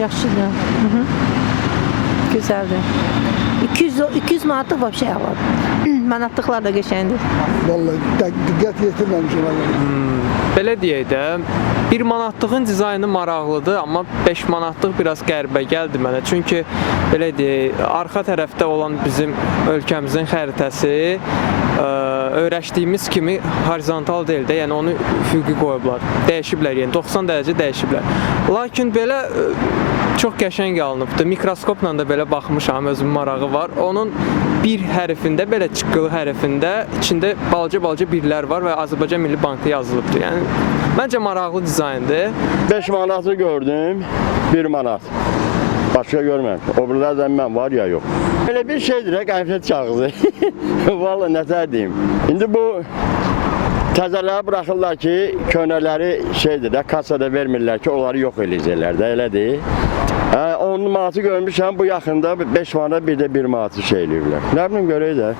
Yaxşı da. Hı -hı. Güzeldir. 200 200 manatlıq var şey var. Manatlıqlar da qəşəngdir. Vallahi diqqət yetirməmişəm ona. Hmm, belə deyək də, 1 manatlığın dizaynı maraqlıdır, amma 5 manatlıq biraz qəribə gəldi mənə. Çünki belə deyək, arxa tərəfdə olan bizim ölkəmizin xəritəsi ə, öyrəşdiyimiz kimi horizontal deyil də, yəni onu üfüqi qoyublar. Dəyişiblər, yəni 90 dərəcə dəyişiblər. Lakin belə ə, çox qəşəng alınıbdı. Mikroskopla da belə baxmışam, özümün marağı var. Onun bir hərfində belə çıqqılı hərfində içində balaca-balaca birlər var və Azərbaycan Milli Bankı yazılıbdı. Yəni məncə maraqlı dizayndır. 5 manatı gördüm, 1 manat. Başka görmedim. O buralardan ben var ya yok. Böyle bir şeydir ha konfet kağıdı. Vallahi ne diyeyim. Şimdi bu təzələri buraxırlar ki, köhnələri şeydir də, kasada vermirlər ki, onları yox eləyəcəklər də, elədir. Hə, 10 manatı görmüşəm, bu yaxında 5 manat bir də 1 manatı şey eləyirlər. Nə bilim görək də.